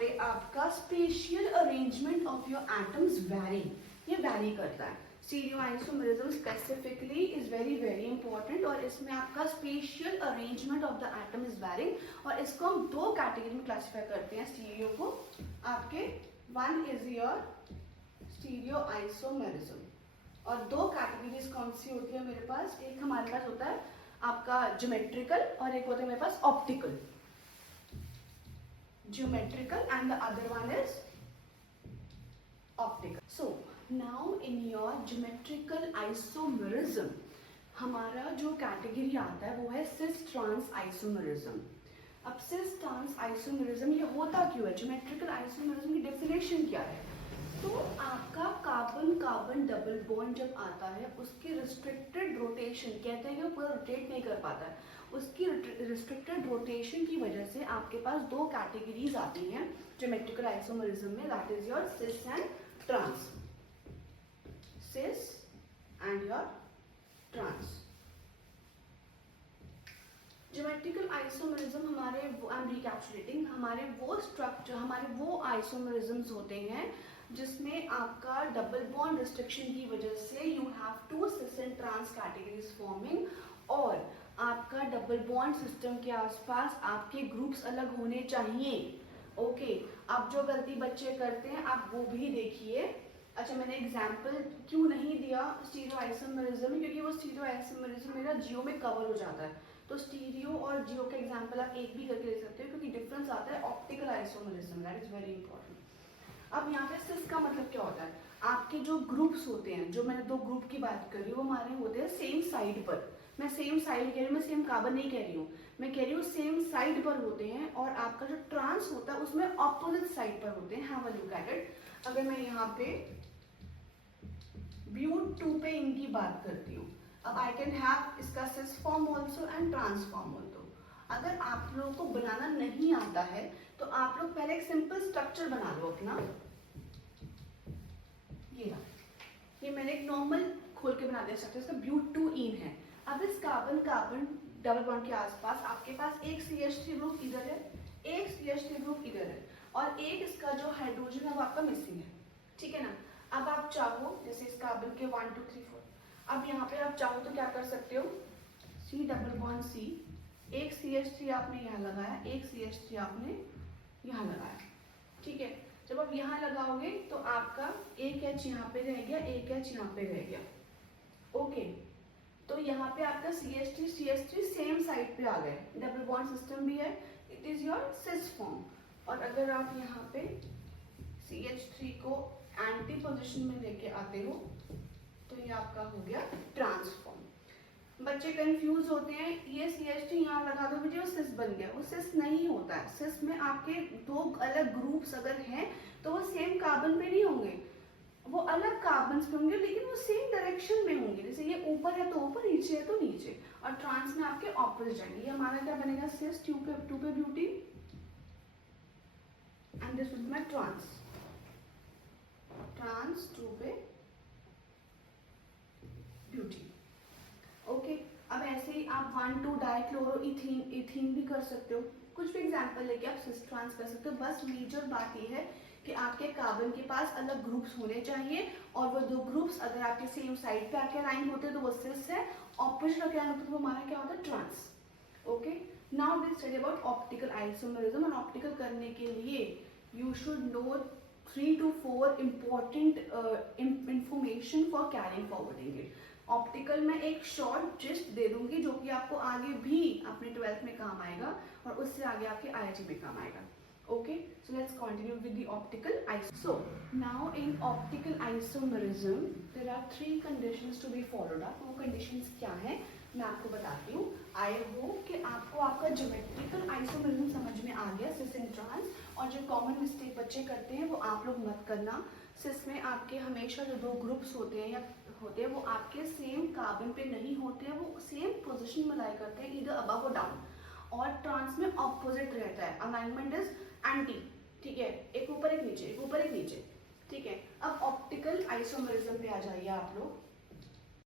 पे आपका spatial arrangement of your atoms vary, ये वैरी करता है। Stereoisomerism specifically is very very important, और इसमें आपका spatial arrangement of the atom is varying, और इसको हम दो कैटेगरी में क्लासिफाई करते हैं स्टीरियो को आपके। वन इज योर स्टीरियोआइसोमेरिज्म, और दो कैटेगरीज कौन सी होती है मेरे पास, एक हमारे पास होता है आपका ज्योमेट्रिकल और एक होता है मेरे पास optical. Geometrical and the other one is optical. So now in your geometrical isomerism हमारा जो कैटेगरी आता है वो है सिस ट्रांस आइसोमेरिज्म। अब सिस ट्रांस आइसोमेरिज्म ये होता क्यों है, ज्योमेट्रिकल आइसोमेरिज्म की डेफिनेशन क्या है? तो आपका कार्बन कार्बन डबल बॉन्ड जब आता है उसकी रिस्ट्रिक्टेड रोटेशन, कहते हैं कि वो पूरा रोटेट नहीं कर पाता है, उसकी रिस्ट्रिक्टेड रोटेशन की वजह से आपके पास दो कैटेगरीज आती हैं ज्योमेट्रिकल आइसोमेरिज्म में, that is your cis and trans. Cis and your trans. Geometrical isomerism हमारे, आई एम रिकैप्चुलेटिंग, हमारे वो स्ट्रक्चर, हमारे वो आइसोमेरिज्म्स होते हैं जिसमें आपका डबल बॉन्ड रिस्ट्रिक्शन की वजह से you have to cis and trans categories forming, और आपका डबल बॉन्ड सिस्टम के आसपास आपके ग्रुप्स अलग होने चाहिए। ओके, अब जो गलती बच्चे करते हैं आप वो भी देखिए। अच्छा, मैंने एग्जाम्पल क्यों नहीं दिया स्टीरियो आइसोमेरिज्म में, क्योंकि वो स्टीरियो आइसोमेरिज्म मेरा जियो में कवर हो जाता है, तो स्टीरियो और जियो का एग्जाम्पल आप एक भी करके ले सकते हो, क्योंकि डिफरेंस आता है optical isomerism, that is very important. अब यहाँ पे सिस का मतलब क्या होता है, आपके जो ग्रुप्स होते हैं, जो मैंने दो ग्रुप की बात करी वो हमारे होते हैं सेम साइड पर। मैं सेम साइड कह रही हूँ, मैं सेम कार्बन नहीं कह रही हूँ, मैं कह रही हूँ सेम साइड पर होते हैं, और आपका जो ट्रांस होता है उसमें ऑपोजिट साइड पर होते हैं। Have a look at it. अगर मैं यहाँ पे ब्यूट 2 पे इनकी बात करती हूँ, अब आई कैन हैव इसका cis form also and trans form also. अगर आप लोगों को बनाना नहीं आता है तो आप लोग पहले एक सिंपल स्ट्रक्चर बना लो अपना। ये मैंने एक नॉर्मल खोल के बना दिया स्ट्रक्चर, इसका ब्यूट 2 इन है। अब इस कार्बन कार्बन डबल बॉन्ड के आसपास आपके पास एक CH3 ग्रुप इधर है, एक CH3 ग्रुप इधर है, और एक इसका जो हाइड्रोजन है वो आपका मिसिंग है, ठीक है ना। अब आप चाहो जैसे इस कार्बन के 1 2 3 4, अब यहाँ पे आप चाहो तो क्या कर सकते हो, C डबल बॉन्ड C, एक CH3 आपने यहाँ लगाया, एक CH3 आपने यहाँ लगाया, ठीक है। जब आप यहाँ लगाओगे तो आपका एक H यहाँ पे रह गया, एक H यहाँ पे रह गया। ओके, तो यहाँ पे आपका CH3 सेम साइड पे आ गए, डबल बॉन्ड सिस्टम भी है, it is your cis form. और अगर आप यहाँ पे CH3 को एंटी पोजिशन में लेके आते हो तो ये आपका हो गया ट्रांसफॉर्म। बच्चे कंफ्यूज होते हैं, ये CH3 यहाँ लगा दो मुझे वो सिस बन गया, वो सिस नहीं होता है। सिस में आपके दो अलग ग्रुप्स अगर हैं तो वो सेम कार्बन पे नहीं होंगे, वो अलग कार्बन पे होंगे, लेकिन वो सेम डायरेक्शन में होंगे। जैसे ये ऊपर है तो ऊपर, नीचे है तो नीचे, और ट्रांस में आपके ऑपोजिट जाएंगे। ये हमारा क्या बनेगा, सिस 2 पे beauty, and this will be my trans 2 पे ब्यूटी। ओके, अब ऐसे ही आप 1 2 डाइक्लोरो इथीन भी कर सकते हो, कुछ भी एग्जांपल लेके आप सिस ट्रांस कर सकते हो। बस मेजर बात ये है कि आपके कार्बन के पास अलग ग्रुप्स होने चाहिए, और वो दो ग्रुप्स अगर आपके सेम साइड पे आके अलाइन होते हैं तो वो सिस है, ऑपोजिट आके अलाइन होते हैं तो वो हमारा क्या होता है, trans. Okay, now we study about optical isomerism. और ऑप्टिकल करने के लिए you should know 3 to 4 important information for carrying forwarding it. Optical में एक शॉर्ट जिस्ट दे दूंगी जो कि आपको आगे भी अपने 12th में काम आएगा, और उससे आगे आपके IIT में काम आएगा। Okay, so let's continue with the optical isomerism. So now in optical isomerism there are 3 conditions to be followed up. वो conditions क्या है मैं आपको बताती हूँ। आई होप कि आपको आपका ज्योमेट्रिकल आइसोमेरिज्म समझ में आ गया, सिस एंड ट्रांस। और जो कॉमन मिस्टेक बच्चे करते हैं वो आप लोग मत करना। सिस में आपके हमेशा जो दो ग्रुप्स होते हैं या होते हैं वो आपके सेम कार्बन पे नहीं होते हैं, वो सेम पोजीशन में लाई करते हैं, इधर अबव और डाउन। और ट्रांस में ऑपोजिट रहता है, अलाइनमेंट इज एंटी, ठीक है, एक ऊपर एक नीचे, एक ऊपर एक नीचे, ठीक है। अब ऑप्टिकल आइसोमेरिज्म पे आ जाइए आप लोग।